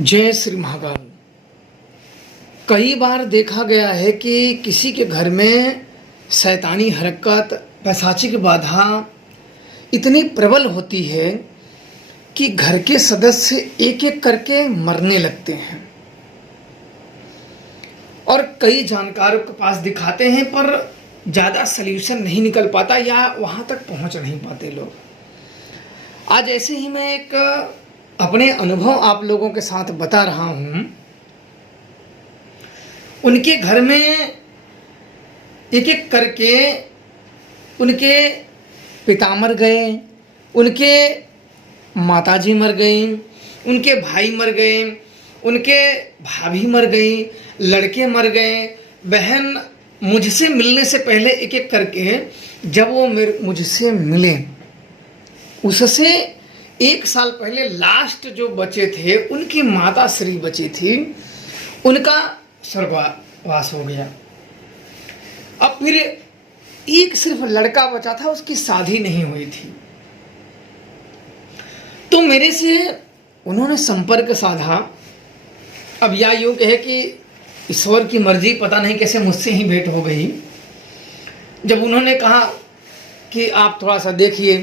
जय श्री महाकाल। कई बार देखा गया है कि किसी के घर में शैतानी हरकत, पैशाचिक बाधा इतनी प्रबल होती है कि घर के सदस्य एक एक करके मरने लगते हैं और कई जानकारों के पास दिखाते हैं, पर ज़्यादा सल्यूशन नहीं निकल पाता या वहाँ तक पहुँच नहीं पाते लोग। आज ऐसे ही मैं एक अपने अनुभव आप लोगों के साथ बता रहा हूँ। उनके घर में एक एक करके उनके पिता मर गए, उनके माताजी मर गई, उनके भाई मर गए, उनके भाभी मर गई, लड़के मर गए, बहन मुझसे मिलने से पहले एक एक करके जब वो मुझसे मिले, उससे एक साल पहले लास्ट जो बचे थे उनकी माता श्री बची थी, उनका स्वर्गवास हो गया। अब फिर एक सिर्फ लड़का बचा था, उसकी शादी नहीं हुई थी। तो मेरे से उन्होंने संपर्क साधा। अब या यूँ कहे कि ईश्वर की मर्जी, पता नहीं कैसे मुझसे ही भेंट हो गई। जब उन्होंने कहा कि आप थोड़ा सा देखिए,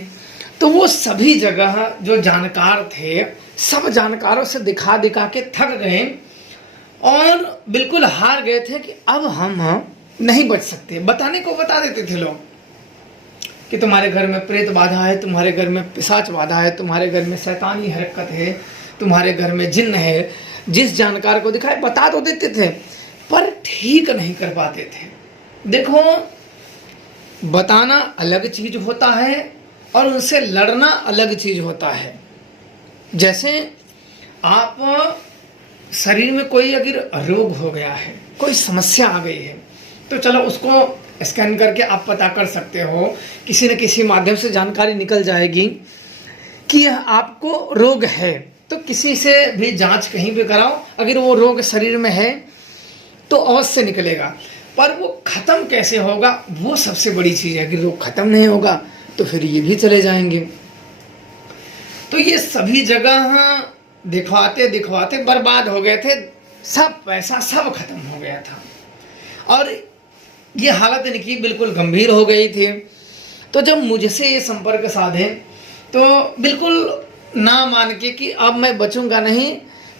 तो वो सभी जगह जो जानकार थे सब जानकारों से दिखा दिखा के थक गए और बिल्कुल हार गए थे कि अब हम नहीं बच सकते। बताने को बता देते थे लोग कि तुम्हारे घर में प्रेत बाधा है, तुम्हारे घर में पिशाच बाधा है, तुम्हारे घर में शैतानी हरकत है, तुम्हारे घर में जिन्न है। जिस जानकार को दिखाए बता तो देते थे, पर ठीक नहीं कर पाते थे। देखो, बताना अलग चीज होता है और उनसे लड़ना अलग चीज होता है। जैसे आप शरीर में कोई अगर रोग हो गया है, कोई समस्या आ गई है, तो चलो उसको स्कैन करके आप पता कर सकते हो, किसी न किसी माध्यम से जानकारी निकल जाएगी कि यह आपको रोग है। तो किसी से भी जांच कहीं भी कराओ, अगर वो रोग शरीर में है तो अवश्य निकलेगा। पर वो खत्म कैसे होगा, वो सबसे बड़ी चीज़ है। अगर रोग खत्म नहीं होगा तो फिर ये भी चले जाएंगे। तो ये सभी जगह दिखवाते दिखवाते बर्बाद हो गए थे, सब पैसा सब खत्म हो गया था और ये हालत इनकी बिल्कुल गंभीर हो गई थी। तो जब मुझसे ये संपर्क साधे तो बिल्कुल ना मान के कि अब मैं बचूंगा नहीं,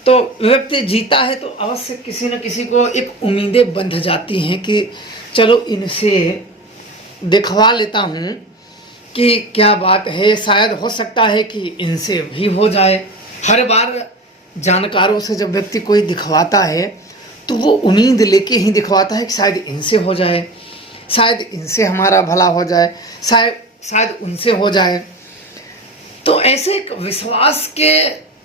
तो व्यक्ति जीता है तो अवश्य किसी न किसी को एक उम्मीदें बंध जाती हैं कि चलो इनसे दिखवा लेता हूँ कि क्या बात है, शायद हो सकता है कि इनसे भी हो जाए। हर बार जानकारों से जब व्यक्ति कोई दिखवाता है तो वो उम्मीद लेके ही दिखवाता है कि शायद इनसे हो जाए, शायद इनसे हमारा भला हो जाए, शायद उनसे हो जाए। तो ऐसे एक विश्वास के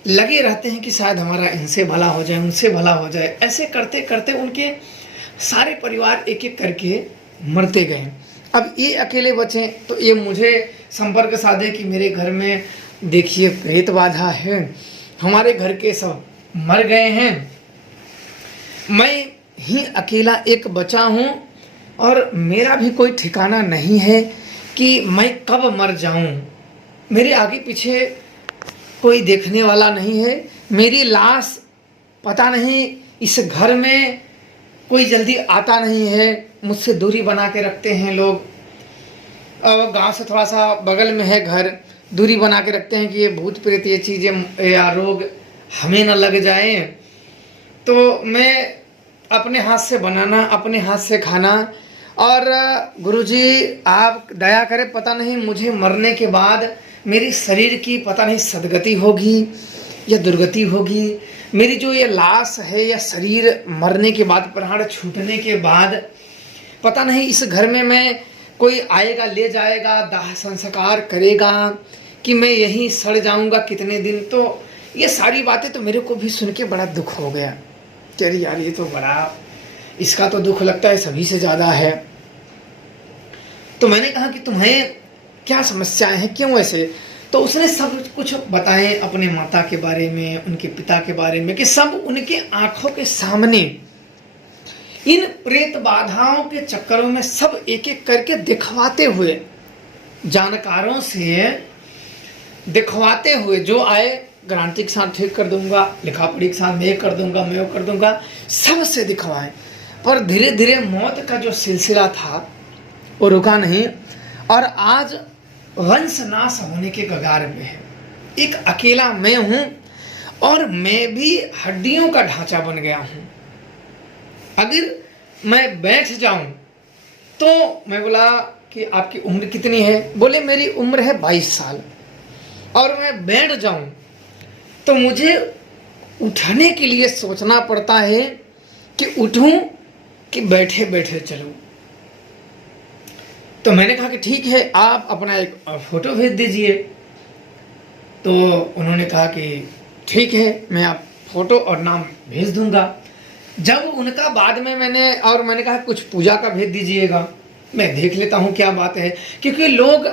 लगे रहते हैं कि शायद हमारा इनसे भला हो जाए, उनसे भला हो जाए। ऐसे करते करते उनके सारे परिवार एक एक करके मरते गए। अब ये अकेले बचे तो ये मुझे संपर्क साधे कि मेरे घर में देखिए प्रेत बाधा है, हमारे घर के सब मर गए हैं, मैं ही अकेला एक बचा हूँ और मेरा भी कोई ठिकाना नहीं है कि मैं कब मर जाऊँ। मेरे आगे पीछे कोई देखने वाला नहीं है, मेरी लाश पता नहीं इस घर में कोई जल्दी आता नहीं है, मुझसे दूरी बना के रखते हैं लोग। और गांव से थोड़ा सा बगल में है घर, दूरी बना के रखते हैं कि ये भूत प्रेत ये चीज़ें या रोग हमें न लग जाए। तो मैं अपने हाथ से बनाना, अपने हाथ से खाना। और गुरुजी आप दया करें, पता नहीं मुझे मरने के बाद मेरी शरीर की पता नहीं सदगति होगी या दुर्गति होगी। मेरी जो ये लाश है या शरीर मरने के बाद, प्राण छूटने के बाद, पता नहीं इस घर में मैं कोई आएगा ले जाएगा, दाह संस्कार करेगा कि मैं यहीं सड़ जाऊंगा कितने दिन। तो ये सारी बातें तो मेरे को भी सुन के बड़ा दुख हो गया। अरे यार, ये तो बड़ा, इसका तो दुख लगता है सभी से ज़्यादा है। तो मैंने कहा कि तुम्हें क्या समस्याएं हैं, क्यों ऐसे? तो उसने सब कुछ बताए अपने माता के बारे में, उनके पिता के बारे में, कि सब उनके आंखों के सामने इन प्रेत बाधाओं के चक्करों में सब एक एक करके दिखवाते हुए, जानकारों से दिखवाते हुए जो आए गारंटी के साथ ठीक कर दूंगा, लिखा पढ़ी के साथ मैं कर दूंगा, मैं वो कर दूंगा, सबसे दिखवाएं। पर धीरे धीरे मौत का जो सिलसिला था वो रुका नहीं और आज वंश नाश होने के कगार पे है। एक अकेला मैं हूं और मैं भी हड्डियों का ढांचा बन गया हूं। अगर मैं बैठ जाऊं तो मैं बोला कि आपकी उम्र कितनी है? बोले मेरी उम्र है 22 साल। और मैं बैठ जाऊं तो मुझे उठने के लिए सोचना पड़ता है कि उठूं कि बैठे बैठे चलूं। तो मैंने कहा कि ठीक है, आप अपना एक फोटो भेज दीजिए। तो उन्होंने कहा कि ठीक है, मैं आप फोटो और नाम भेज दूंगा। जब उनका बाद में मैंने कहा कुछ पूजा का भेज दीजिएगा, मैं देख लेता हूँ क्या बात है। क्योंकि लोग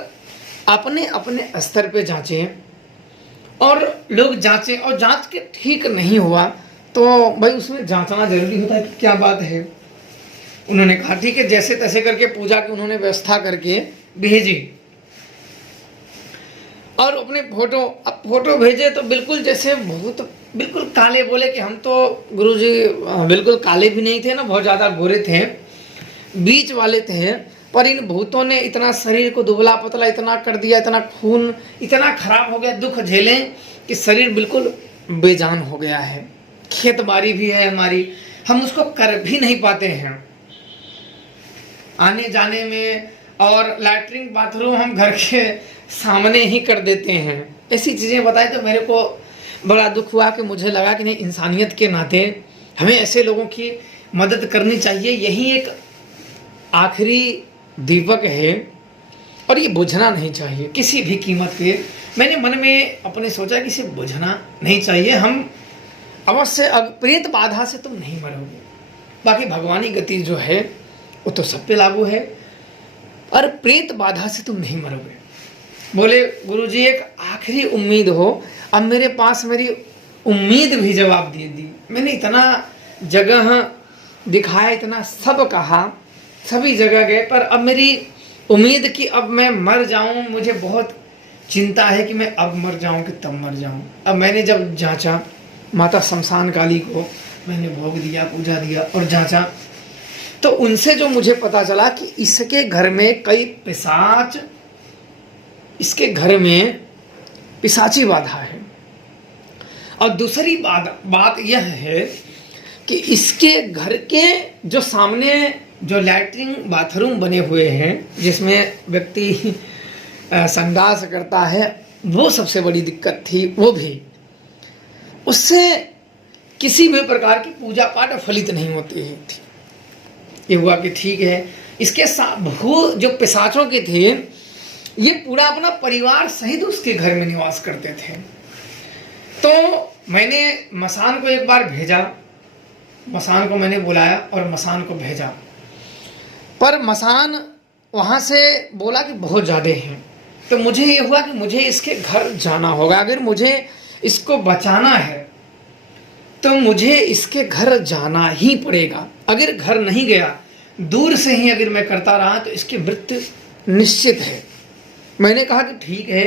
अपने अपने स्तर पे जांचें और लोग जांचें और जांच के ठीक नहीं हुआ तो भाई उसमें जांचना जरूरी होता है कि क्या बात है। उन्होंने कहा ठीक है, जैसे तैसे करके पूजा की उन्होंने व्यवस्था करके भेजी और अपने फोटो भेजे तो बिल्कुल जैसे बहुत बिल्कुल काले। बोले कि हम तो गुरुजी बिल्कुल काले भी नहीं थे ना, बहुत ज़्यादा गोरे थे, बीच वाले थे। पर इन भूतों ने इतना शरीर को दुबला पतला इतना कर दिया, इतना खून इतना खराब हो गया, दुख झेलें कि शरीर बिल्कुल बेजान हो गया है। खेत बाड़ी भी है हमारी, हम उसको कर भी नहीं पाते हैं आने जाने में, और लैट्रिन बाथरूम हम घर के सामने ही कर देते हैं। ऐसी चीज़ें बताए तो मेरे को बड़ा दुख हुआ कि मुझे लगा कि नहीं, इंसानियत के नाते हमें ऐसे लोगों की मदद करनी चाहिए। यही एक आखिरी दीपक है और ये बुझना नहीं चाहिए किसी भी कीमत पे। मैंने मन में अपने सोचा कि इसे बुझना नहीं चाहिए। हम अवश्य प्रेत बाधा से तुम नहीं मरोगे, बाकी भगवानी गति जो है वो तो सब पे लागू है, और प्रेत बाधा से तुम नहीं मरोगे। बोले गुरुजी एक आखिरी उम्मीद हो। अब मेरे पास मेरी उम्मीद भी जवाब दे दी। मैंने इतना जगह दिखाया, इतना सब कहा, सभी जगह गए, पर अब मेरी उम्मीद कि अब मैं मर जाऊं, मुझे बहुत चिंता है कि मैं अब मर जाऊं कि तब मर जाऊं। अब मैंने जब जांचा माता शमशान काली को, मैंने भोग दिया, पूजा दिया और जांचा, तो उनसे जो मुझे पता चला कि इसके घर में कई पिशाच, इसके घर में पिशाची बाधा है। और दूसरी बात यह है कि इसके घर के जो सामने जो लैट्रिन बाथरूम बने हुए हैं जिसमें व्यक्ति संडास करता है, वो सबसे बड़ी दिक्कत थी। वो भी उससे किसी भी प्रकार की पूजा पाठ फलित नहीं होती है। ये हुआ कि ठीक है, इसके भू जो पिशाचों के थे ये पूरा अपना परिवार सहित उसके घर में निवास करते थे। तो मैंने मसान को एक बार भेजा, मसान को मैंने बुलाया और मसान को भेजा, पर मसान वहाँ से बोला कि बहुत ज़्यादा हैं। तो मुझे ये हुआ कि मुझे इसके घर जाना होगा। अगर मुझे इसको बचाना है तो मुझे इसके घर जाना ही पड़ेगा। अगर घर नहीं गया, दूर से ही अगर मैं करता रहा तो इसकी मृत्यु निश्चित है। मैंने कहा कि ठीक है,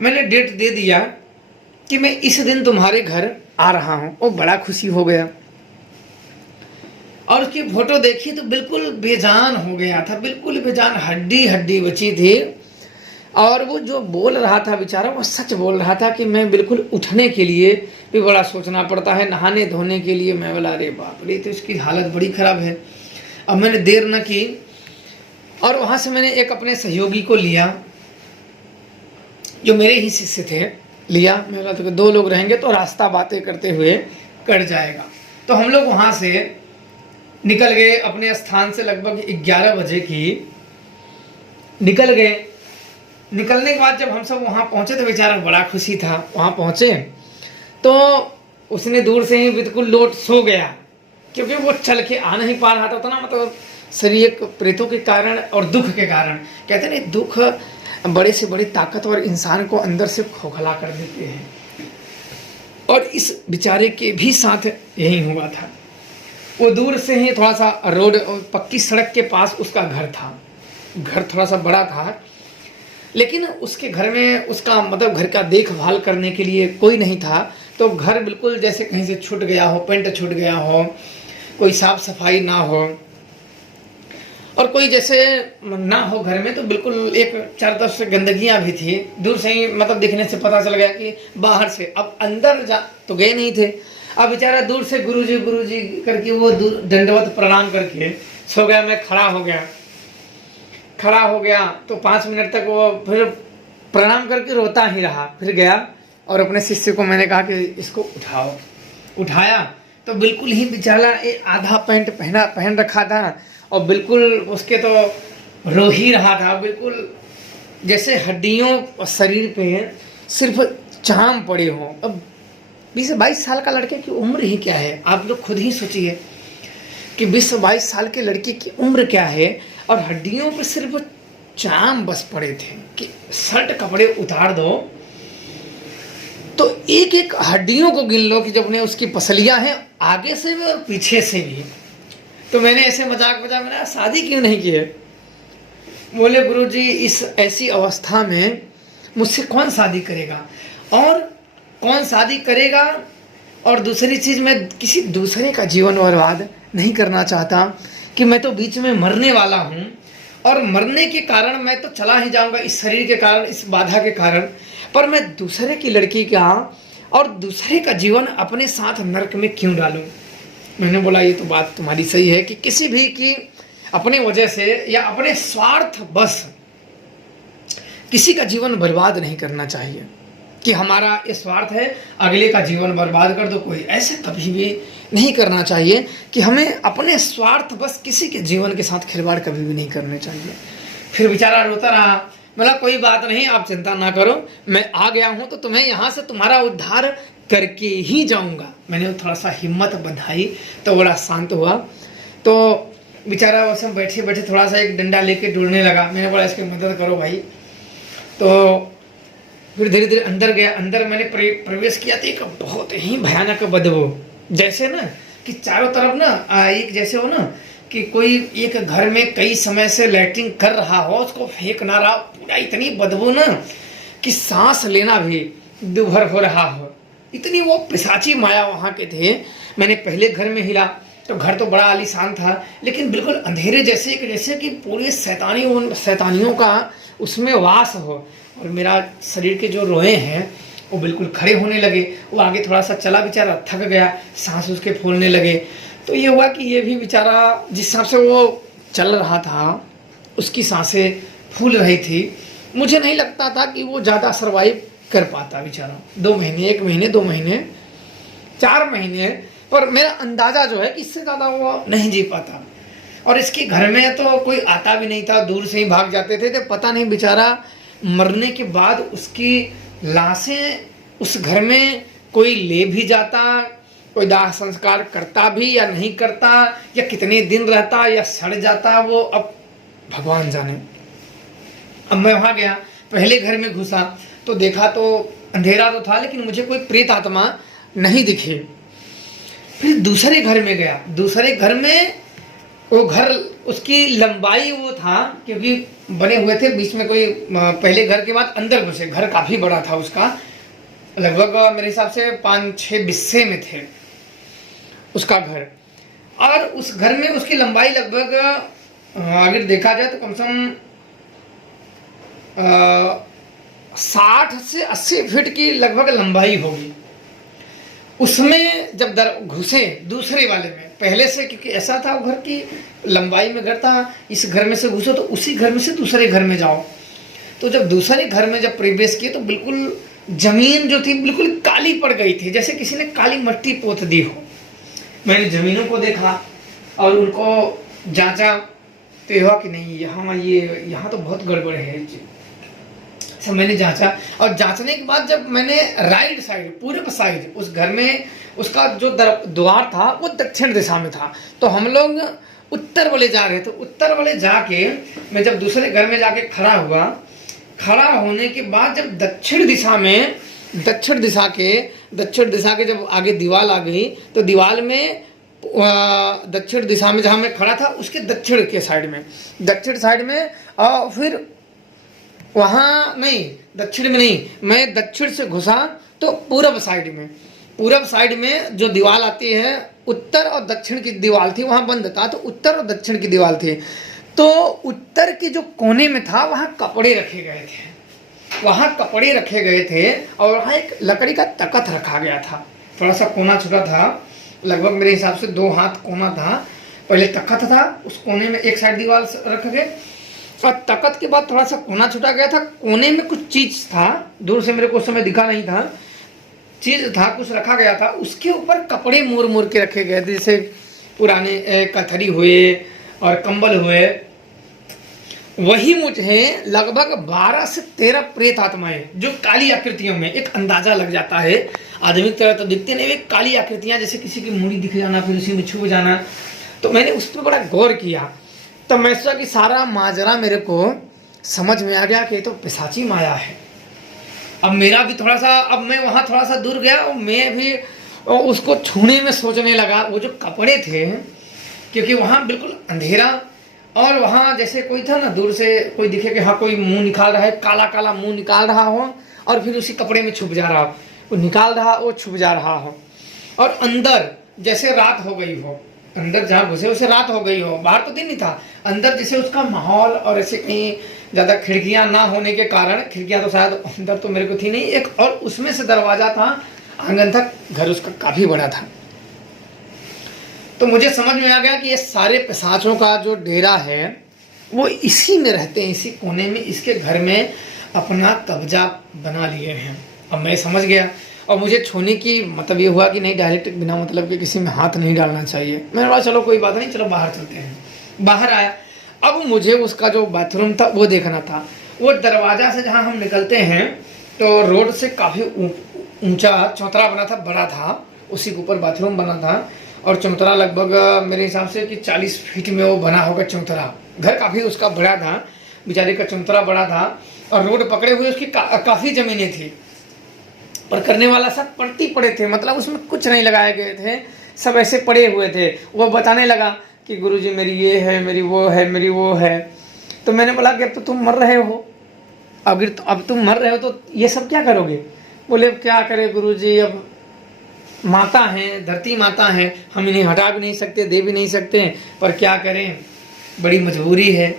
मैंने डेट दे दिया कि मैं इस दिन तुम्हारे घर आ रहा हूँ। वो बड़ा खुशी हो गया और उसकी फोटो देखी तो बिल्कुल बेजान हो गया था, बिल्कुल बेजान, हड्डी हड्डी बची थी। और वो जो बोल रहा था बेचारा, वो सच बोल रहा था कि मैं बिल्कुल उठने के लिए भी बड़ा सोचना पड़ता है, नहाने धोने के लिए। मैं बोला अरे बाप रे, तो इसकी हालत बड़ी ख़राब है। अब मैंने देर न की और वहाँ से मैंने एक अपने सहयोगी को लिया जो मेरे ही शिष्य थे, लिया। मैं बोला तो 2 लोग रहेंगे तो रास्ता बातें करते हुए कट जाएगा। तो हम लोग वहाँ से निकल गए अपने स्थान से, लगभग 11 बजे की निकल गए। निकलने के बाद जब हम सब वहाँ पहुँचे तो बेचारा बड़ा खुशी था। वहाँ पहुँचे तो उसने दूर से ही बिल्कुल लोट सो गया, क्योंकि वो चल के आ नहीं पा रहा था उतना, मतलब शरीर प्रेतों के कारण और दुख के कारण। कहते हैं ना, दुख बड़े से बड़ी ताकतवर इंसान को अंदर से खोखला कर देते हैं, और इस बेचारे के भी साथ यही हुआ था। वो दूर से ही थोड़ा सा रोड, पक्की सड़क के पास उसका घर था। घर थोड़ा सा बड़ा था, लेकिन उसके घर में उसका मतलब घर का देखभाल करने के लिए कोई नहीं था। तो घर बिल्कुल जैसे कहीं से छूट गया हो, पेंट छूट गया हो, कोई साफ सफाई ना हो और कोई जैसे ना हो घर में, तो बिल्कुल एक चारों तरफ से गंदगियां भी थी। दूर से ही मतलब दिखने से पता चल गया कि बाहर से, अब अंदर जा तो गए नहीं थे। अब बेचारा दूर से गुरुजी करके वो दंडवत प्रणाम करके सो गया। मैं खड़ा हो गया तो 5 मिनट तक वो फिर प्रणाम करके रोता ही रहा। फिर गया और अपने शिष्य को मैंने कहा कि इसको उठाया तो बिल्कुल ही बेचारा आधा पैंट पहन रखा था और बिल्कुल उसके तो रो ही रहा था, बिल्कुल जैसे हड्डियों और शरीर पे सिर्फ चाम पड़े हों। अब 20-22 साल का लड़के की उम्र ही क्या है, आप लोग खुद ही सोचिए कि 20-22 साल के लड़के की उम्र क्या है और हड्डियों पे सिर्फ चाम बस पड़े थे कि शर्ट कपड़े उतार दो तो एक एक हड्डियों को गिन लो कि जब ने उसकी पसलियां हैं आगे से भी और पीछे से भी। तो मैंने ऐसे मजाक मैंने शादी क्यों नहीं की है? बोले गुरुजी इस ऐसी अवस्था में मुझसे कौन शादी करेगा, और कौन शादी करेगा, और दूसरी चीज़ मैं किसी दूसरे का जीवन बर्बाद नहीं करना चाहता कि मैं तो बीच में मरने वाला हूँ और मरने के कारण मैं तो चला ही जाऊँगा इस शरीर के कारण, इस बाधा के कारण, पर मैं दूसरे की लड़की का और दूसरे का जीवन अपने साथ नरक में क्यों डालूं? मैंने बोला ये तो बात तुम्हारी सही है कि किसी भी की अपने वजह से या अपने स्वार्थ बस किसी का जीवन बर्बाद नहीं करना चाहिए कि हमारा ये स्वार्थ है अगले का जीवन बर्बाद कर दो, कोई ऐसे कभी भी नहीं करना चाहिए कि हमें अपने स्वार्थ बस किसी के जीवन के साथ खिलवाड़ कभी भी नहीं करने चाहिए। फिर बेचारा रोता रहा। बोला कोई बात नहीं, आप चिंता ना करो, मैं आ गया हूँ तो तुम्हें यहाँ से तुम्हारा उद्धार करके ही जाऊँगा। मैंने थोड़ा सा हिम्मत बंधाई तो बड़ा शांत हुआ। तो बेचारा वैसे बैठे बैठे थोड़ा सा एक डंडा लेके डुलने लगा। मैंने बोला इसकी मदद करो भाई। तो फिर धीरे धीरे अंदर गया। अंदर मैंने प्रवेश किया तो एक बहुत ही भयानक बदबू, जैसे ना कि चारों तरफ ना एक जैसे हो ना कि कोई एक घर में कई समय से लैट्रिन कर रहा हो, उसको फेंक ना रहा, पूरा इतनी बदबू ना कि सांस लेना भी दुभर हो रहा हो, इतनी वो पिशाची माया वहाँ के थे। मैंने पहले घर में हिला तो घर तो बड़ा आलीशान था लेकिन बिल्कुल अंधेरे जैसे कि पूरे शैतानियों का उसमें वास हो, और मेरा शरीर के जो रोए हैं वो बिल्कुल खड़े होने लगे। वो आगे थोड़ा सा चला, बेचारा थक गया, सांस उसके फूलने लगे। तो ये हुआ कि ये भी बेचारा जिस हिसाब से वो चल रहा था उसकी सांसें फूल रही थी। मुझे नहीं लगता था कि वो ज़्यादा सर्वाइव कर पाता बेचारा। 2 महीने, 1 महीने, 2 महीने, 4 महीने, पर मेरा अंदाज़ा जो है कि इससे ज़्यादा वो नहीं जी पाता। और इसके घर में तो कोई आता भी नहीं था, दूर से ही भाग जाते थे। तो पता नहीं बेचारा मरने के बाद उसकी लाशें उस घर में कोई ले भी जाता, कोई दाह संस्कार करता भी या नहीं करता, या कितने दिन रहता या सड़ जाता, वो अब भगवान जाने। अब मैं वहाँ गया, पहले घर में घुसा तो देखा तो अंधेरा तो था लेकिन मुझे कोई प्रेत आत्मा नहीं दिखी। फिर दूसरे घर में गया। दूसरे घर में वो घर उसकी लंबाई वो था क्योंकि बने हुए थे बीच में, कोई पहले घर के बाद अंदर घुसे। घर काफ़ी बड़ा था उसका, लगभग मेरे हिसाब से 5-6 बिस्से में थे उसका घर। और उस घर में उसकी लंबाई लगभग अगर देखा जाए तो कम से कम 60 से 80 फीट की लगभग लंबाई होगी। उसमें जब घुसे दूसरे वाले में, पहले से क्योंकि ऐसा था वो घर की लंबाई में घर था, इस घर में से घुसो तो उसी घर में से दूसरे घर में जाओ। तो जब दूसरे घर में जब प्रवेश किए तो बिल्कुल जमीन जो थी बिल्कुल काली पड़ गई थी, जैसे किसी ने काली मट्टी पोत दी हो। मैंने जमीनों को देखा और उनको जांचा तो यह कि नहीं यहाँ तो बहुत गड़बड़ है। सब मैंने जांचा और जांचने के बाद जब मैंने राइट साइड, पूरब साइड उस घर में उसका जो द्वार था वो दक्षिण दिशा में था, तो हम लोग उत्तर वाले जा रहे थे। उत्तर वाले जाके मैं जब दूसरे घर में जाके खड़ा हुआ, खड़ा होने के बाद जब दक्षिण दिशा के जब आगे दीवार आ गई तो दीवार में दक्षिण दिशा में जहाँ मैं खड़ा था उसके दक्षिण साइड में फिर वहाँ नहीं, दक्षिण में नहीं, मैं दक्षिण से घुसा तो पूरब साइड में, पूरब साइड में जो दीवार आती है, उत्तर और दक्षिण की दीवार थी, वहाँ बंद था, तो उत्तर और दक्षिण की दीवार थी। तो उत्तर के जो कोने में था वहाँ कपड़े रखे गए थे, वहाँ कपड़े रखे गए थे, और वहाँ एक लकड़ी का तख्त रखा गया था, थोड़ा सा कोना छोटा था, लगभग मेरे हिसाब से 2 हाथ कोना था। पहले तख्त था, उस कोने में एक साइड दीवार रख गए, और तख्त के बाद थोड़ा सा कोना छुटा गया था, कोने में कुछ चीज था, दूर से मेरे को उस समय दिखा नहीं था, चीज था, कुछ रखा गया था, उसके ऊपर कपड़े मोड़ मोड़ के रखे गए थे, जैसे पुराने कथरी हुए और कंबल हुए। वही मुझे लगभग 12 से 13 प्रेत आत्माएं, जो काली आकृतियों में, एक अंदाजा लग जाता है, आदमी की तरह तो दिखते नहीं, एक काली आकृतियां, जैसे किसी की मूड़ी दिख जाना, फिर उसी में छुप जाना। तो मैंने उस पर बड़ा गौर किया, तो मैं सोचा कि सारा माजरा मेरे को समझ में आ गया कि ये तो पिशाची माया है। अब मेरा भी थोड़ा सा, अब मैं वहाँ थोड़ा सा दूर गया और मैं भी उसको छूने में सोचने लगा। वो जो कपड़े थे, क्योंकि वहाँ बिल्कुल अंधेरा, और वहाँ जैसे कोई था ना, दूर से कोई दिखे कि हाँ कोई मुंह निकाल रहा है, काला काला मुंह निकाल रहा हो, और फिर उसी कपड़े में छुप जा रहा हो, वो निकाल रहा वो छुप जा रहा हो, और अंदर जैसे रात हो गई हो, अंदर जहाँ घुसे उसे रात हो गई हो, बाहर तो दिन ही था, अंदर जैसे उसका माहौल, और ऐसे कहीं ज़्यादा खिड़कियाँ ना होने के कारण, खिड़कियाँ तो शायद अंदर तो मेरे को थी नहीं, एक और उसमें से दरवाज़ा था, आंगन तक, घर उसका काफ़ी बड़ा था। तो मुझे समझ में आ गया कि ये सारे पिशाचों का जो डेरा है वो इसी में रहते हैं, इसी कोने में, इसके घर में अपना कब्जा बना लिए हैं। अब मैं समझ गया, और मुझे छूने की मतलब ये हुआ कि नहीं, डायरेक्ट बिना मतलब के किसी में हाथ नहीं डालना चाहिए। मैंने बोला चलो कोई बात नहीं, चलो बाहर चलते हैं। बाहर आया, अब मुझे उसका जो बाथरूम था वो देखना था। वो दरवाज़ा से जहाँ हम निकलते हैं तो रोड से काफ़ी ऊंचा चौतरा बना था, बड़ा था, उसी के ऊपर बाथरूम बना था, और चौतरा लगभग मेरे हिसाब से कि 40 फीट में वो बना होगा चौतरा। घर काफ़ी उसका बड़ा था, बेचारे का चौतरा बड़ा था, और रोड पकड़े हुए उसकी काफ़ी ज़मीनें थी, पर करने वाला सब पड़ती पड़े थे, मतलब उसमें कुछ नहीं लगाए गए थे, सब ऐसे पड़े हुए थे। वो बताने लगा कि गुरुजी मेरी ये है, मेरी वो है, मेरी वो है। तो मैंने बोला कि अब तो तुम मर रहे हो, अगर अब तुम मर रहे हो तो ये सब क्या करोगे? बोले क्या करें गुरुजी, अब माता हैं, धरती माता हैं, हम इन्हें हटा भी नहीं सकते, दे भी नहीं सकते, पर क्या करें, बड़ी मजबूरी है।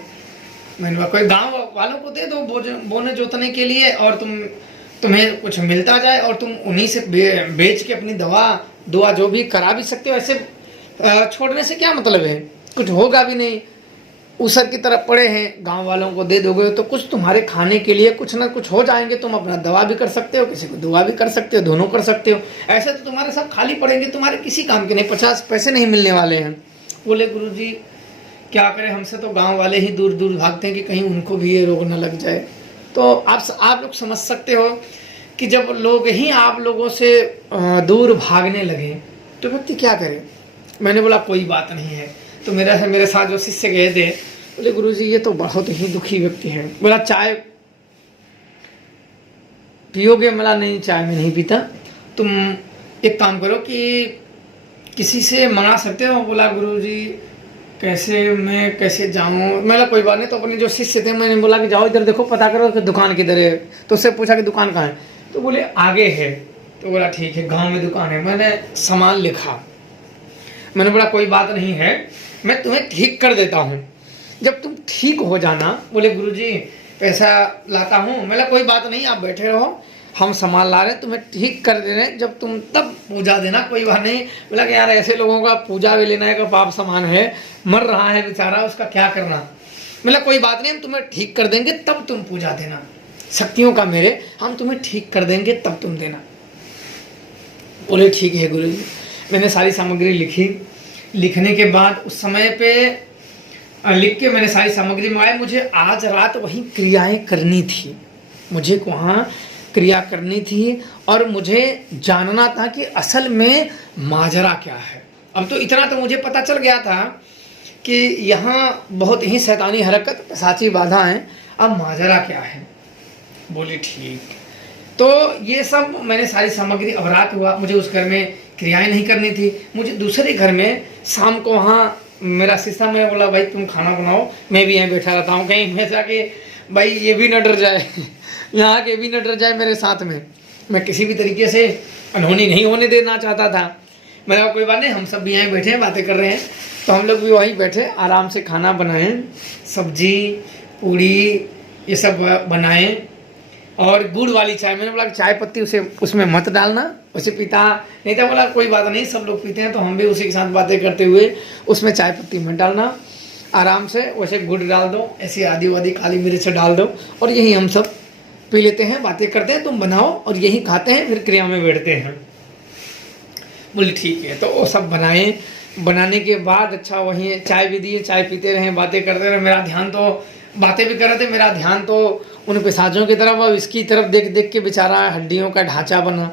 मैंने बोला कोई गांव वालों को दे दो बोने जोतने के लिए, और तुम्हें कुछ मिलता जाए, और तुम उन्हीं से बेच के अपनी दुआ जो भी करा भी सकते हो। ऐसे छोड़ने से क्या मतलब है, कुछ होगा भी नहीं, उसर की तरफ पड़े हैं, गांव वालों को दे दोगे तो कुछ तुम्हारे खाने के लिए कुछ ना कुछ हो जाएंगे, तुम अपना दवा भी कर सकते हो, किसी को दुआ भी कर सकते हो, दोनों कर सकते हो। ऐसे तो तुम्हारे सब खाली पड़ेंगे, तुम्हारे किसी काम के नहीं, 50 पैसे नहीं मिलने वाले हैं। बोले गुरुजी क्या करें, हमसे तो गांव वाले ही दूर दूर भागते हैं कि कहीं उनको भी ये रोग न लग जाए। तो आप लोग समझ सकते हो कि जब लोग ही आप लोगों से दूर भागने लगे तो व्यक्ति क्या करे। मैंने बोला कोई बात नहीं है। तो मेरे साथ जो शिष्य गए थे बोले गुरुजी ये तो बहुत ही दुखी व्यक्ति है। बोला चाय पियोगे? बोला नहीं, चाय में नहीं पीता। तुम एक काम करो कि किसी से मंगा सकते हो? बोला गुरुजी मैं कैसे जाऊँ? मैं कोई बात नहीं। तो अपने जो शिष्य थे मैंने बोला कि जाओ इधर देखो, पता करो कि दुकान किधर है। तो उससे पूछा कि दुकान कहाँ है? तो बोले आगे है। तो बोला ठीक है, गांव में दुकान है। मैंने सामान लिखा, मैंने बोला कोई बात नहीं है, मैं तुम्हें ठीक कर देता हूँ, जब तुम ठीक हो जाना। बोले गुरुजी पैसा लाता हूँ। मैंने कोई बात नहीं, आप बैठे रहो, हम सामान ला रहे हैं, तुम्हें ठीक कर दे रहे हैं, जब तुम तब पूजा देना, कोई बात नहीं। बोला कि यार ऐसे लोगों का पूजा भी लेना है का पाप समान है, मर रहा है बेचारा, उसका क्या करना। बोला कोई बात नहीं, हम तुम्हें ठीक कर देंगे, तब तुम पूजा देना, शक्तियों का मेरे, हम तुम्हें ठीक कर देंगे तब तुम देना। बोले ठीक है गुरुजी। मैंने सारी सामग्री लिखी। लिखने के बाद उस समय पे लिख के मैंने सारी सामग्री मंगाई। मुझे आज रात वही क्रियाएं करनी थी, मुझे वहाँ क्रिया करनी थी, और मुझे जानना था कि असल में माजरा क्या है। अब तो इतना तो मुझे पता चल गया था कि यहाँ बहुत ही शैतानी हरकत, पिशाची बाधा है, अब माजरा क्या है। बोले ठीक। तो ये सब मैंने सारी सामग्री, अब रात हुआ, मुझे उस घर में क्रियाएं नहीं करनी थी, मुझे दूसरे घर में शाम को वहाँ मेरा शिष्य, मैं बोला भाई तुम खाना बनाओ, मैं भी यहीं बैठा रहता हूँ, कहीं मैं जाके भाई ये भी न डर जाए, यहाँ के भी न डर जाए मेरे साथ में। मैं किसी भी तरीके से अनहोनी नहीं होने देना चाहता था। मैंने कहा कोई बात नहीं, हम सब भी यहीं बैठे हैं, बातें कर रहे हैं। तो हम लोग भी वहीं बैठे आराम से खाना बनाएं, सब्जी पूड़ी ये सब बनाएं, और गुड़ वाली चाय। मैंने बोला चाय पत्ती उसे उसमें मत डालना, उसे पीता नहीं था। बोला कोई बात नहीं, सब लोग पीते हैं तो हम भी उसी के साथ बातें करते हुए उसमें चाय पत्ती मत डालना, आराम से वैसे गुड़ डाल दो, ऐसी आदि वादी काली मिर्च डाल दो, और यही हम सब पी लेते हैं, बातें करते हैं, तुम बनाओ और यही खाते हैं, फिर क्रिया में बैठते हैं। बोले ठीक है। तो वो सब बनाए, बनाने के बाद अच्छा वहीं चाय भी दिए, चाय पीते रहे, बातें करते रहे। मेरा ध्यान तो, बातें भी कर रहे थे, मेरा ध्यान तो उन पिशाचों की तरफ और इसकी तरफ देख देख के बेचारा हड्डियों का ढांचा बना।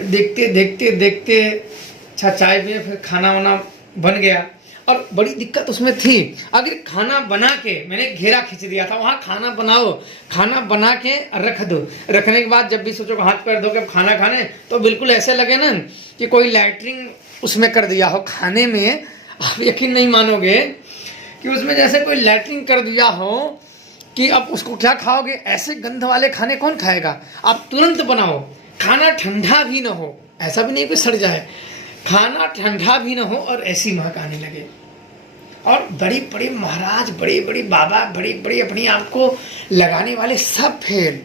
देखते देखते देखते अच्छा चाय पिए, फिर खाना वाना बन गया। और बड़ी दिक्कत उसमें थी, अगर खाना बना के मैंने घेरा खींच दिया था, वहाँ खाना बनाओ, खाना बना के रख दो, रखने के बाद जब भी सोचो हाथ पैर धो के खाना खाने, तो बिल्कुल ऐसे लगे ना कि कोई लैट्रिन उसमें कर दिया हो खाने में। आप यकीन नहीं मानोगे कि उसमें जैसे कोई लैट्रिन कर दिया हो कि अब उसको क्या खाओगे, ऐसे गंध वाले खाने कौन खाएगा। आप तुरंत बनाओ, खाना ठंडा भी ना हो, ऐसा भी नहीं कि सड़ जाए, खाना ठंडा भी ना हो और ऐसी महक आने लगे। और बड़ी बड़ी महाराज, बड़े बड़े बाबा, बड़े बड़े अपने आप को लगाने वाले सब फेल,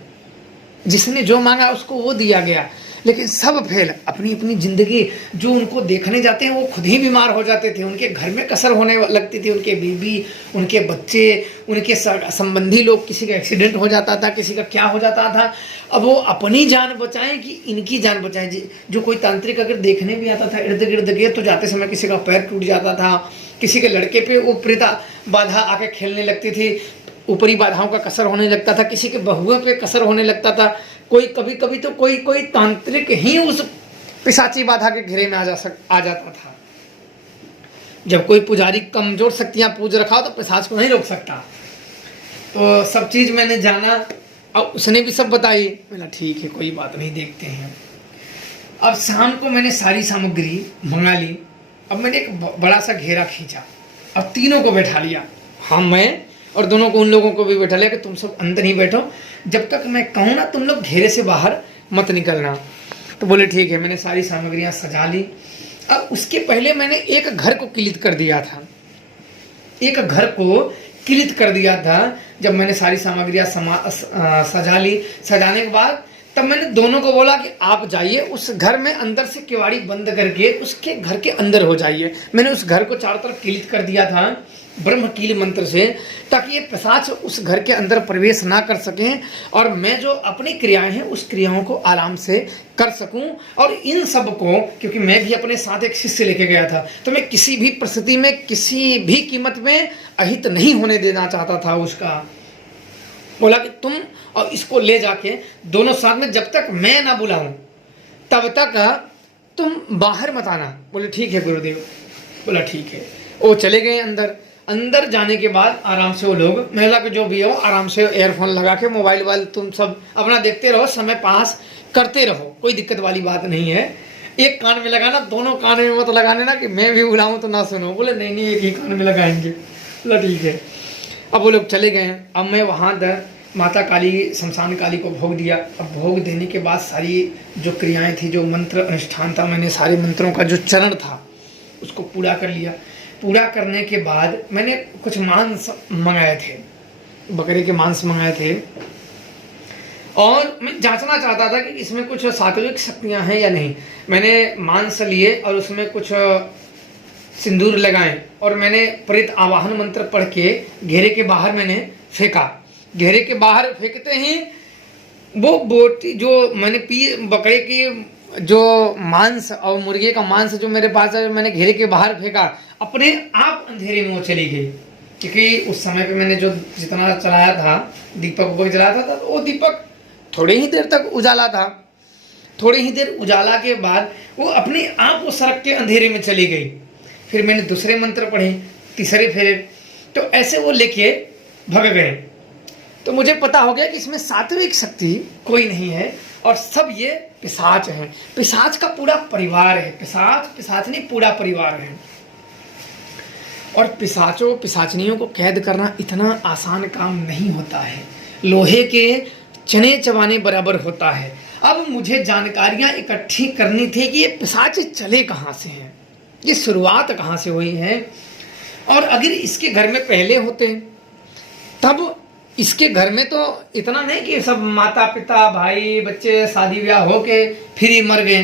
जिसने जो मांगा उसको वो दिया गया, लेकिन सब फेल। अपनी अपनी जिंदगी, जो उनको देखने जाते हैं वो खुद ही बीमार हो जाते थे, उनके घर में कसर होने लगती थी, उनके बीबी, उनके बच्चे, उनके संबंधी लोग, किसी का एक्सीडेंट हो जाता था, किसी का क्या हो जाता था। अब वो अपनी जान बचाएं कि इनकी जान बचाएं। जो कोई तांत्रिक अगर देखने भी आता था इर्द गिर्द गए तो जाते समय किसी का पैर टूट जाता था, किसी के लड़के पे ऊपरी बाधा आके खेलने लगती थी, ऊपरी बाधाओं का कसर होने लगता था, किसी के बहुओं पे कसर होने लगता था। कोई कभी कभी तो कोई तांत्रिक ही उस पिशाची बाधा के घेरे में आ जाता था। जब कोई पुजारी कमजोर शक्तियां पूज रखा हो तो पिशाच को नहीं रोक सकता। तो सब चीज मैंने जाना, अब उसने भी सब बताई। मैंने ठीक है, कोई बात नहीं, देखते हैं। अब शाम को मैंने सारी सामग्री मंगा ली। अब मैंने एक बड़ा सा घेरा खींचा, अब तीनों को बैठा लिया, हाँ मैं और दोनों को, उन लोगों को भी बैठा लिया कि तुम सब अंदर ही बैठो, जब तक मैं कहूँ ना तुम लोग घेरे से बाहर मत निकलना। तो बोले ठीक है। मैंने सारी सामग्रियां सजा ली। अब उसके पहले मैंने एक घर को क्लिक कर दिया था, एक घर को क्लिक कर दिया था। जब मैंने सारी सामग्रियां सजा ली, सजाने के बाद तब मैंने दोनों को बोला कि आप जाइए उस घर में, अंदर से किवाड़ी बंद करके उसके घर के अंदर हो जाइए। मैंने उस घर को चारों तरफ क्लिक कर दिया था ब्रह्म कील मंत्र से, ताकि ये पिशाच उस घर के अंदर प्रवेश ना कर सकें और मैं जो अपनी क्रियाएं हैं उस क्रियाओं को आराम से कर सकूं। और इन सब को, क्योंकि मैं भी अपने साथ एक शिष्य लेके गया था, तो मैं किसी भी परिस्थिति में किसी भी कीमत में अहित नहीं होने देना चाहता था उसका। बोला कि तुम और इसको ले जाके दोनों साथ में, जब तक मैं ना बुलाऊं तब तक तुम बाहर मत आना। बोले ठीक है गुरुदेव। बोला ठीक है। वो चले गए अंदर। अंदर जाने के बाद आराम से वो लोग, महिला के जो भी हो, आराम से एयरफोन लगा के मोबाइल वाइल तुम सब अपना देखते रहो, समय पास करते रहो, कोई दिक्कत वाली बात नहीं है। एक कान में लगाना, दोनों कान में मत लगाने ना कि मैं भी बुलाऊं तो ना सुनो। बोले नहीं नहीं, एक ही कान में लगाएंगे। बोला ठीक है। अब वो लोग चले गए। अब मैं वहाँ माता काली, शमशान काली को भोग दिया। अब भोग देने के बाद सारी जो क्रियाएं थी, जो मंत्र अनुष्ठान था, मैंने सारे मंत्रों का जो चरण था उसको पूरा कर लिया। पूरा करने के बाद मैंने कुछ मांस मंगाए थे, बकरे के मांस मंगाए थे, और मैं जांचना चाहता था कि इसमें कुछ सात्विक शक्तियां हैं या नहीं। मैंने मांस लिए और उसमें कुछ सिंदूर लगाए और मैंने प्रेत आवाहन मंत्र पढ़ के घेरे के बाहर मैंने फेंका। घेरे के बाहर फेंकते ही वो बोटी जो मैंने बकरे की जो मांस और मुर्गे का मांस जो मेरे पास है, मैंने घेरे के बाहर फेंका, अपने आप अंधेरे में वो चली गई। क्योंकि उस समय पे मैंने जो जितना चलाया था, दीपक जलाया था, तो वो दीपक थोड़ी ही देर तक उजाला था। थोड़ी ही देर उजाला के बाद वो अपने आप वो सड़क के अंधेरे में चली गई। फिर मैंने दूसरे मंत्र पढ़े, तीसरे फेरे, तो ऐसे वो लेके भग गए। तो मुझे पता हो गया कि इसमें सात्विक शक्ति कोई नहीं है और सब ये पिशाच हैं। पिशाच का पूरा परिवार है, पिशाच नहीं, पूरा परिवार है। और पिशाचों पिशाचनियों को कैद करना इतना आसान काम नहीं होता है, लोहे के चने चबाने बराबर होता है। अब मुझे जानकारियां इकट्ठी करनी थी कि ये पिशाच चले कहाँ से हैं, ये शुरुआत कहाँ से हुई है, और अगर इसके घर में पहले होते तब इसके घर में तो इतना नहीं कि सब माता पिता भाई बच्चे शादी ब्याह हो के फिर ही मर गए।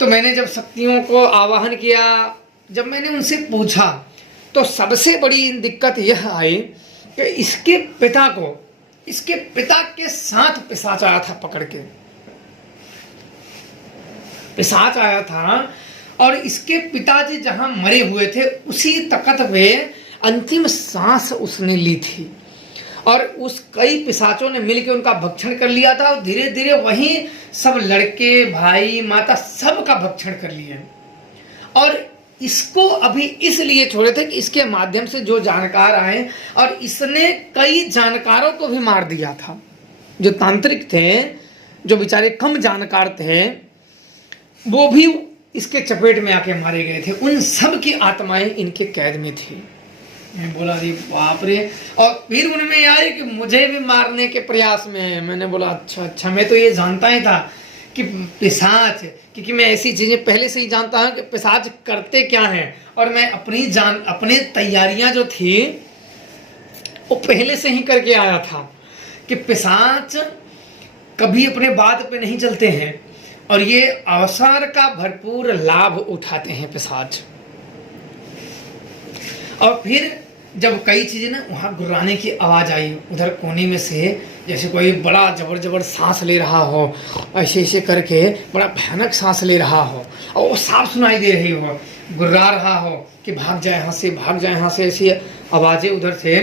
तो मैंने जब शक्तियों को आवाहन किया, जब मैंने उनसे पूछा, तो सबसे बड़ी दिक्कत यह आई कि इसके पिता के साथ पिशाच आया था, पकड़ के पिशाच आया था, और इसके पिताजी जहां मरे हुए थे उसी तख्त पे अंतिम सांस उसने ली थी, और उस कई पिशाचों ने मिलकर उनका भक्षण कर लिया था, और धीरे धीरे वहीं सब लड़के भाई माता सबका भक्षण कर लिया। और इसको अभी इसलिए छोड़े थे कि इसके माध्यम से जो जानकार आए, और इसने कई जानकारों को भी मार दिया था, जो तांत्रिक थे, जो बेचारे कम जानकार थे, वो भी इसके चपेट में आके मारे गए थे। उन सब की आत्माएं इनके कैद में थी। मैं बोला अरे बाप रे, और फिर उनमें आए कि मुझे भी मारने के प्रयास में है। मैंने बोला अच्छा, मैं तो ये जानता ही था कि पिशाच, क्योंकि मैं ऐसी चीजें पहले से ही जानता हूं कि पिशाच करते क्या हैं, और मैं अपने तैयारियां जो थी वो पहले से ही करके आया था कि पिशाच कभी अपने बात पे नहीं चलते हैं, और ये अवसर का भरपूर लाभ उठाते हैं पिशाच। और फिर जब कई चीजें ना, वहां गुर्राने की आवाज आई उधर कोने में से, जैसे कोई बड़ा जबर सांस ले रहा हो, ऐसे करके बड़ा भयानक सांस ले रहा हो, और वो साफ सुनाई दे रही हो, गुर्रा रहा हो कि भाग जाए यहाँ से, भाग जाए यहाँ से। ऐसी आवाजें उधर से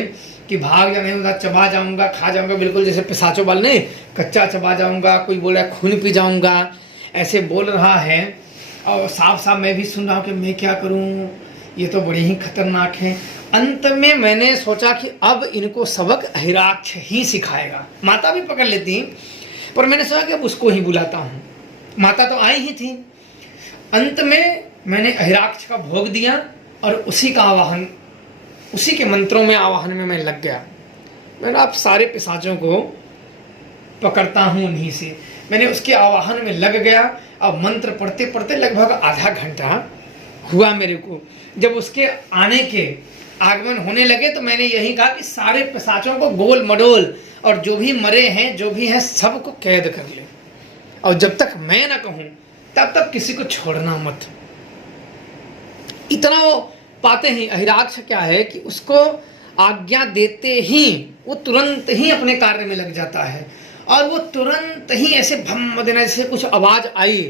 कि भाग जा, नहीं उधर चबा जाऊंगा, खा जाऊंगा, बिल्कुल जैसे पिशाचों वाले नहीं, कच्चा चबा जाऊंगा, कोई बोला खून पी जाऊंगा, ऐसे बोल रहा है। और साफ मैं भी सुन रहा हूँ कि मैं क्या करूँ, ये तो बड़ी ही खतरनाक है। अंत में मैंने सोचा कि अब इनको सबक हिराक्ष ही सिखाएगा। माता भी पकड़ लेती, पर मैंने सोचा कि अब उसको ही बुलाता हूँ, माता तो आई ही थी। अंत में मैंने हिराक्ष का भोग दिया, और उसी का आवाहन, उसी के मंत्रों में आवाहन में मैं लग गया। मैंने आप सारे पिशाचों को पकड़ता हूँ उन्हीं से। मैंने उसके आवाहन में लग गया, अब मंत्र पढ़ते पढ़ते लगभग आधा घंटा हुआ मेरे को। जब उसके आने के आगमन होने लगे तो मैंने यही कहा कि सारे पिशाचों को गोल मडोल, और जो भी मरे हैं जो भी हैं सबको कैद कर ले, और जब तक मैं ना कहूं तब तक किसी को छोड़ना मत। इतना वो पाते ही हिराक्ष क्या है कि उसको आज्ञा देते ही वो तुरंत ही अपने कार्य में लग जाता है, और वो तुरंत ही ऐसे भम देना, जैसे कुछ आवाज आई,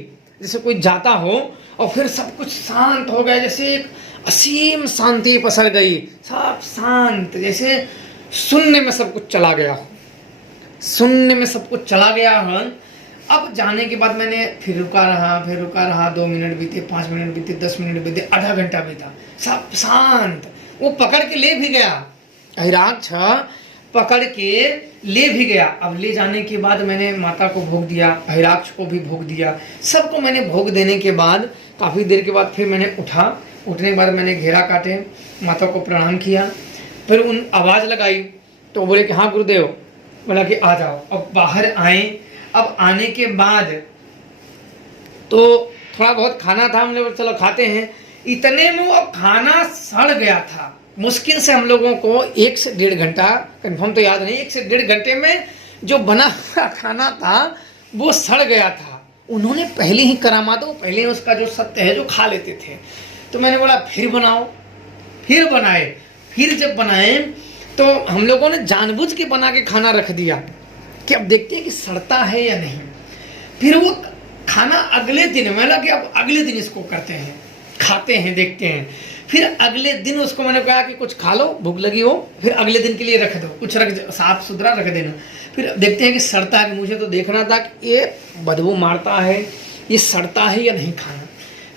जैसे कोई जाता हो, और फिर सब कुछ शांत हो गया, जैसे एक असीम शांति पसर गई, सब शांत, जैसे शून्य में सब कुछ चला गया हो, शून्य में सब कुछ चला गया हो। अब जाने के बाद मैंने फिर रुका रहा, 2 मिनट बीते, 5 मिनट बीते, 10 मिनट बीते, आधा घंटा बीता, सब शांत। वो पकड़ के ले भी गया, हिराक्ष पकड़ के ले भी गया। अब ले जाने के बाद मैंने माता को भोग दिया, हिराक्ष को भी भोग दिया, सबको मैंने भोग देने के बाद काफ़ी देर के बाद फिर मैंने उठा। उठने के बाद मैंने घेरा काटे, माता को प्रणाम किया, फिर उन आवाज़ लगाई तो बोले कि हाँ गुरुदेव। बोला कि आ जाओ। अब बाहर आए। अब आने के बाद तो थोड़ा बहुत खाना था, हम लोग चलो खाते हैं। इतने में वो खाना सड़ गया था। मुश्किल से हम लोगों को 1 से 1.5 घंटा, कंफर्म तो याद नहीं, 1 से 1.5 घंटे में जो बना हुआ खाना था वो सड़ गया था। उन्होंने पहले ही करामात, वो पहले उसका जो सत्य है जो खा लेते थे। तो मैंने बोला फिर बनाओ, फिर बनाए। फिर जब बनाए तो हम लोगों ने जानबूझ के बना के खाना रख दिया कि अब देखते हैं कि सड़ता है या नहीं। फिर वो खाना अगले दिन, मैंने कि अब अगले दिन इसको करते हैं, खाते हैं, देखते हैं। फिर अगले दिन उसको मैंने कहा कि कुछ खा लो, भूख लगी हो, फिर अगले दिन के लिए रख दो, कुछ साफ सुथरा रख देना। फिर देखते हैं कि सड़ता है। मुझे तो देखना था कि ये बदबू मारता है, ये सड़ता है या नहीं खाना।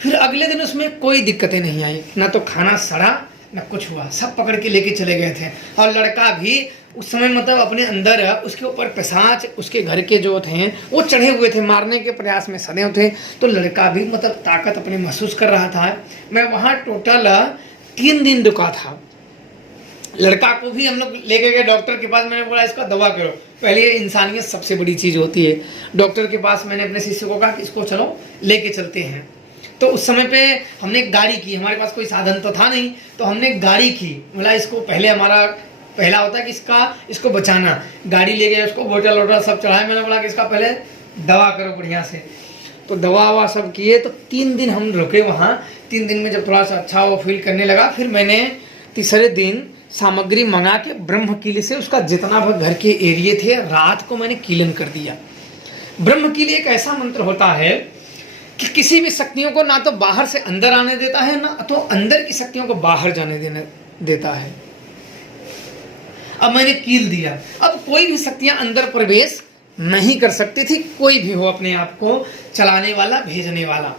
फिर अगले दिन उसमें कोई दिक्कतें नहीं आई, ना तो खाना सड़ा ना कुछ हुआ। सब पकड़ के लेके चले गए थे। और लड़का भी उस समय मतलब अपने अंदर उसके ऊपर पिशाच उसके घर के जो थे वो चढ़े हुए थे, मारने के प्रयास में सदैव थे। तो लड़का भी मतलब ताकत अपने महसूस कर रहा था। मैं वहाँ टोटल 3 दिन रुका था। लड़का को भी हम लोग लेके गए डॉक्टर के पास। मैंने बोला इसका दवा करो। पहले ये इंसानियत सबसे बड़ी चीज़ होती है। डॉक्टर के पास मैंने अपने शिष्य को कहा कि इसको चलो लेके चलते हैं। तो उस समय पे हमने एक गाड़ी की, हमारे पास कोई साधन तो था नहीं, तो हमने एक गाड़ी की। बोला इसको पहले, हमारा पहला होता है कि इसको बचाना। गाड़ी ले गए, उसको बोतल वोटल सब चढ़ाए। मैंने बोला कि इसका पहले दवा करो बढ़िया से। तो दवा ववा सब किए। तो 3 दिन हम रुके वहाँ। 3 दिन में जब थोड़ा सा अच्छा वो फील करने लगा, फिर मैंने तीसरे दिन सामग्री मंगा के ब्रह्म कीले से उसका जितना भी घर के एरिए थे रात को मैंने कीलन कर दिया। ब्रह्म कीले एक ऐसा मंत्र होता है कि किसी भी शक्तियों को ना तो बाहर से अंदर आने देता है, ना तो अंदर की शक्तियों को बाहर जाने देने देता है। अब मैंने कील दिया। अब कोई भी शक्तियां अंदर प्रवेश नहीं कर सकती थी, कोई भी हो अपने आप को चलाने वाला, भेजने वाला।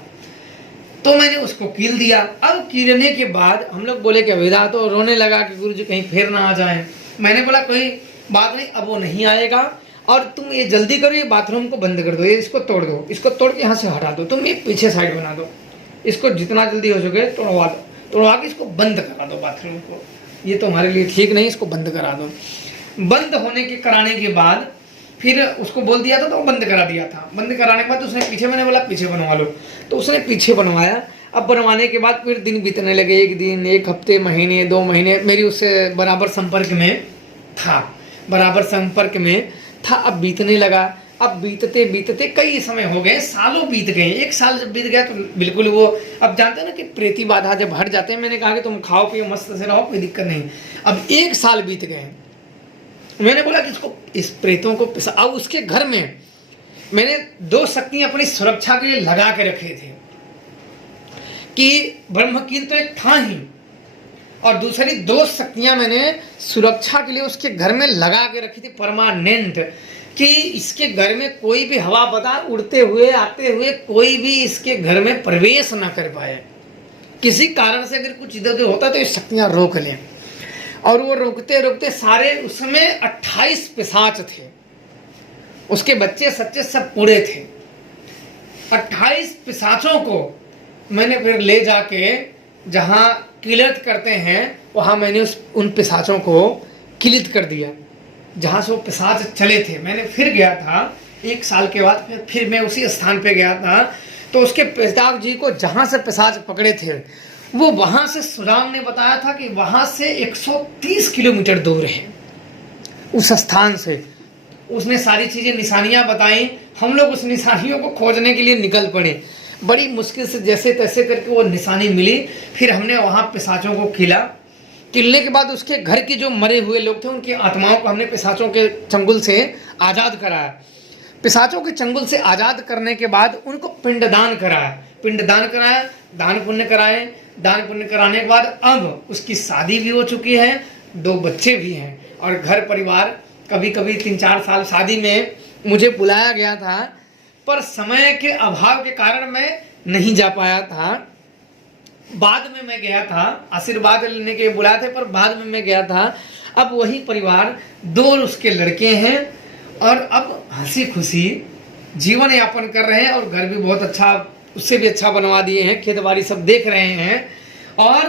तो मैंने उसको कील दिया। अब कीलने के बाद हम लोग बोले कि अविदा तो रोने लगा कि गुरुजी कहीं फिर ना आ जाए। मैंने बोला कोई बात नहीं, अब वो नहीं आएगा और तुम ये जल्दी करो, ये बाथरूम को बंद कर दो, ये इसको तोड़ दो, इसको तोड़ के यहाँ से हटा दो, तुम ये पीछे साइड बना दो, इसको जितना जल्दी हो सके तोड़वा दो, तोड़वा के इसको बंद करा दो बाथरूम को, ये तो हमारे लिए ठीक नहीं, इसको बंद करा दो। बंद होने के कराने के बाद फिर उसको बोल दिया था तो वो बंद करा दिया था। बंद कराने के बाद उसने पीछे, मैंने बोला पीछे बनवा लो, तो उसने पीछे बनवाया। अब बनवाने के बाद फिर दिन बीतने लगे, 1 दिन, 1 हफ्ते, महीने, 2 महीने, मेरी उससे बराबर संपर्क में था, बराबर संपर्क में था। अब बीतने लगा। अब बीतते बीतते कई समय हो गए, सालों बीत गए। 1 साल जब बीत गया तो बिल्कुल वो, अब जानते हैं ना कि प्रेती बाधा जब हट जाते हैं, मैंने कहा कि तुम खाओ पियो मस्त से रहो, कोई दिक्कत नहीं। अब 1 साल बीत गए। मैंने बोला कि इसको, इस प्रेतों को पिसा। अब उसके घर में मैंने 2 शक्तियां अपनी सुरक्षा के लिए लगा के रखे थे कि ब्रह्मकील तो एक था ही, और दूसरी 2 शक्तियां मैंने सुरक्षा के लिए उसके घर में लगा के रखी थी परमानेंट, कि इसके घर में कोई भी हवा बता उड़ते हुए आते हुए कोई भी इसके घर में प्रवेश ना कर पाए। किसी कारण से अगर कुछ इधर उधर होता तो ये शक्तियां रोक लें। और वो रोकते रोकते सारे, उसमें 28 पिशाच थे, उसके बच्चे सच्चे सब पूरे थे। 28 पिशाचों को मैंने फिर ले जाके जहाँ किलित करते हैं वहाँ मैंने उन पिशाचों को किलित कर दिया, जहाँ से वो पिशाच चले थे। मैंने फिर गया था 1 साल के बाद, फिर मैं उसी स्थान पे गया था। तो उसके पिताजी को जहाँ से पिशाच पकड़े थे वो वहाँ से सुदाम ने बताया था कि वहाँ से 130 किलोमीटर दूर है उस स्थान से। उसने सारी चीज़ें, निशानियाँ बताई। हम लोग उस निशानियों को खोजने के लिए निकल पड़े। बड़ी मुश्किल से जैसे तैसे करके वो निशानी मिली। फिर हमने वहाँ पिशाचों को किला। किलने के बाद उसके घर के जो मरे हुए लोग थे उनकी आत्माओं को हमने पिशाचों के चंगुल से आज़ाद कराया। पिशाचों के चंगुल से आज़ाद करने के बाद उनको पिंडदान कराया। पिंडदान कराया, दान पुण्य कराए। दान पुण्य कराने के बाद अब उसकी शादी भी हो चुकी है, 2 बच्चे भी हैं, और घर परिवार। कभी कभी 3-4 साल शादी में मुझे बुलाया गया था, पर समय के अभाव के कारण मैं नहीं जा पाया था। बाद में मैं गया था, आशीर्वाद लेने के बुलाए थे, पर बाद में मैं गया था। अब वही परिवार, 2 उसके लड़के हैं, और अब हंसी खुशी जीवन यापन कर रहे हैं, और घर भी बहुत अच्छा, उससे भी अच्छा बनवा दिए हैं, खेत बाड़ी सब देख रहे हैं। और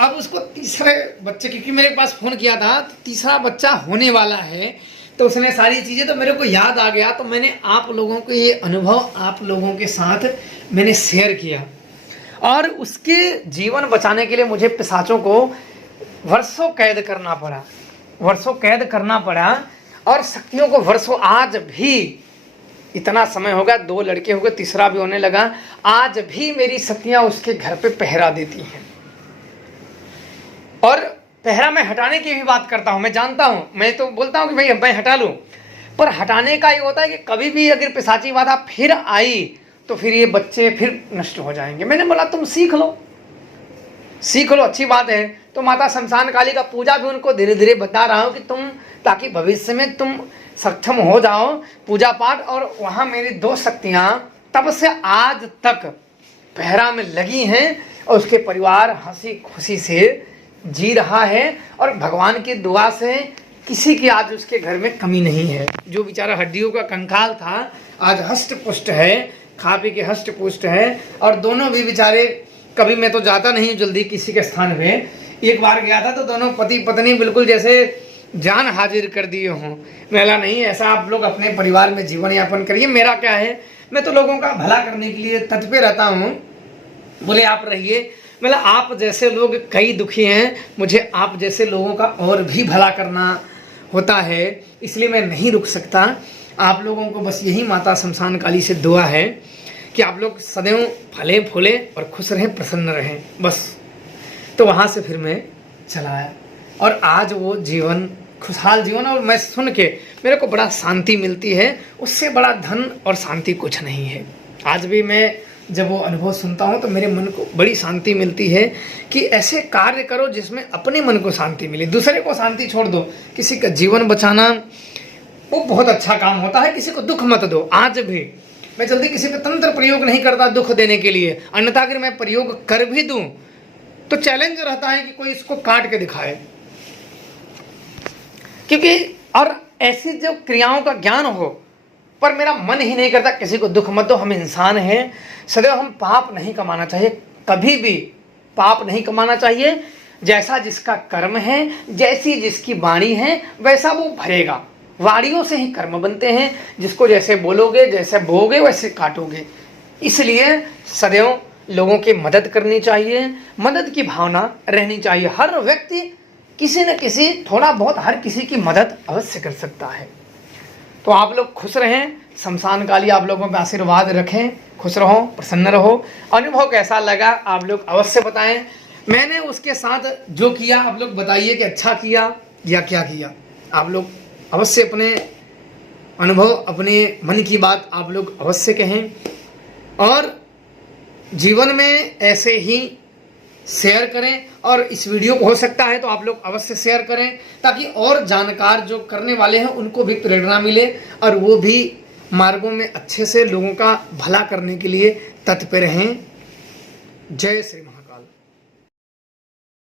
अब उसको तीसरे बच्चे, क्योंकि मेरे पास फ़ोन किया था, तो तीसरा बच्चा होने वाला है, तो उसने सारी चीज़ें, तो मेरे को याद आ गया। तो मैंने आप लोगों को ये अनुभव आप लोगों के साथ मैंने शेयर किया। और उसके जीवन बचाने के लिए मुझे पिशाचों को वर्षों कैद करना पड़ा, वर्षों कैद करना पड़ा, और शक्तियों को वर्षों, आज भी इतना समय हो गया, 2 लड़के हो गए, तीसरा भी होने लगा, आज भी मेरी शक्तियाँ उसके घर पे पहरा देती हैं। और पहरा मैं हटाने की भी बात करता हूँ, मैं जानता हूँ, मैं तो बोलता हूँ कि भाई मैं हटा लूँ, पर हटाने का ये होता है कि कभी भी अगर पिशाची बाधा फिर आई तो फिर ये बच्चे फिर नष्ट हो जाएंगे। मैंने बोला तुम सीख लो, सीख लो, अच्छी बात है। तो माता शमशान काली का पूजा भी उनको धीरे धीरे बता रहा हूँ कि तुम, ताकि भविष्य में तुम सक्षम हो जाओ पूजा पाठ। और वहाँ मेरी 2 शक्तियाँ तब से आज तक पहरा में लगी हैं, और उसके परिवार हंसी खुशी से जी रहा है, और भगवान की दुआ से किसी की आज उसके घर में कमी नहीं है। जो बेचारा हड्डियों का कंकाल था आज हष्ट पुष्ट है, खा पी के हष्ट पुष्ट है। और दोनों भी बेचारे कभी मैं तो जाता नहीं हूँ जल्दी किसी के स्थान पे। एक बार गया था तो दोनों पति पत्नी बिल्कुल जैसे जान हाजिर कर दिए हों। मेला नहीं, ऐसा आप लोग अपने परिवार में जीवन यापन करिए। मेरा क्या है, मैं तो लोगों का भला करने के लिए तत्पर रहता हूँ। बोले आप रहिए, मतलब आप जैसे लोग कई दुखी हैं, मुझे आप जैसे लोगों का और भी भला करना होता है, इसलिए मैं नहीं रुक सकता। आप लोगों को बस यही माता शमशान काली से दुआ है कि आप लोग सदैव फले फूले और खुश रहें, प्रसन्न रहें, बस। तो वहाँ से फिर मैं चला आया और आज वो जीवन खुशहाल जीवन, और मैं सुन के मेरे को बड़ा शांति मिलती है। उससे बड़ा धन और शांति कुछ नहीं है। आज भी मैं जब वो अनुभव सुनता हूँ तो मेरे मन को बड़ी शांति मिलती है कि ऐसे कार्य करो जिसमें अपने मन को शांति मिले। दूसरे को शांति छोड़ दो, किसी का जीवन बचाना वो बहुत अच्छा काम होता है। किसी को दुख मत दो। आज भी मैं जल्दी किसी पे तंत्र प्रयोग नहीं करता दुख देने के लिए, अन्यथा अगर मैं प्रयोग कर भी दूं तो चैलेंज रहता है कि कोई इसको काट के दिखाए, क्योंकि और ऐसी जो क्रियाओं का ज्ञान हो, पर मेरा मन ही नहीं करता किसी को दुख मत दो। हम इंसान हैं, सदैव हम पाप नहीं कमाना चाहिए, कभी भी पाप नहीं कमाना चाहिए। जैसा जिसका कर्म है, जैसी जिसकी वाणी है, वैसा वो भरेगा। वाणियों से ही कर्म बनते हैं, जिसको जैसे बोलोगे, जैसे बोओगे, वैसे काटोगे। इसलिए सदैव लोगों की मदद करनी चाहिए, मदद की भावना रहनी चाहिए। हर व्यक्ति किसी न किसी थोड़ा बहुत हर किसी की मदद अवश्य कर सकता है। तो आप लोग खुश रहें, शमशान काली आप लोगों पे आशीर्वाद रखें, खुश रहो, प्रसन्न रहो। अनुभव कैसा लगा आप लोग अवश्य बताएं। मैंने उसके साथ जो किया आप लोग बताइए कि अच्छा किया या क्या किया। आप लोग अवश्य अपने अनुभव, अपने मन की बात आप लोग अवश्य कहें, और जीवन में ऐसे ही शेयर करें। और इस वीडियो को हो सकता है तो आप लोग अवश्य शेयर करें, ताकि और जानकार जो करने वाले हैं उनको भी प्रेरणा मिले और वो भी मार्गों में अच्छे से लोगों का भला करने के लिए तत्पर रहें। जय श्री महादेव।